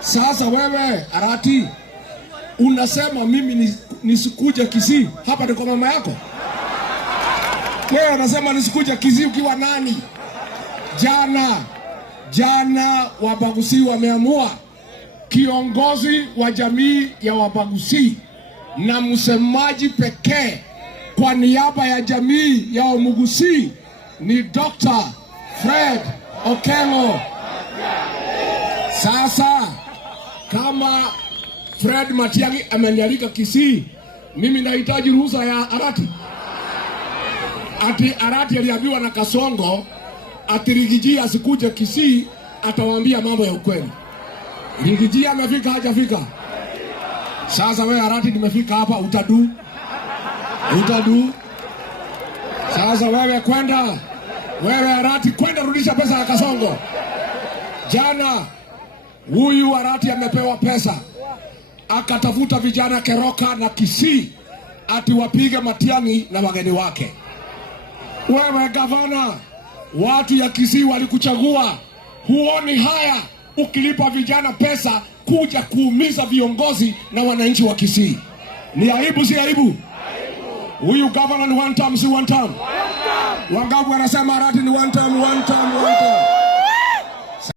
Sasa wewe Arati unasema mimi nisikuje Kisii, hapa ndiko mama yako. Wewe unasema nisikuje Kisii ukiwa nani? Jana Wabaguzi wameamua, kiongozi wa jamii ya Wabaguzi na msemaji pekee kwa niaba ya jamii ya Wamuguzi ni Dr. Fred Okello. Sasa kama Fred Matiang'i amenialika Kisii, mimi nahitaji ruhusa ya Arati. Ati Arati aliambiwa na Kasongo ati Rigiji asikuje Kisii, atawaambia mambo ya ukweli. Rigiji amefika hajafika? Sasa wewe Arati nimefika hapa, utadu. Sasa wewe Arati kwenda rudisha pesa ya Kasongo. Jana huyu Arati amepewa pesa, akatafuta vijana Keroka na Kisii ati wapige Matiang'i na wageni wake. Wewe gavana, watu ya Kisii walikuchagua, huoni haya ukilipa vijana pesa kuja kuumiza viongozi na wananchi wa Kisii? Ni aibu si aibu? Huyu gavana ni one term si one term? Wangapi wanasema Arati ni one term?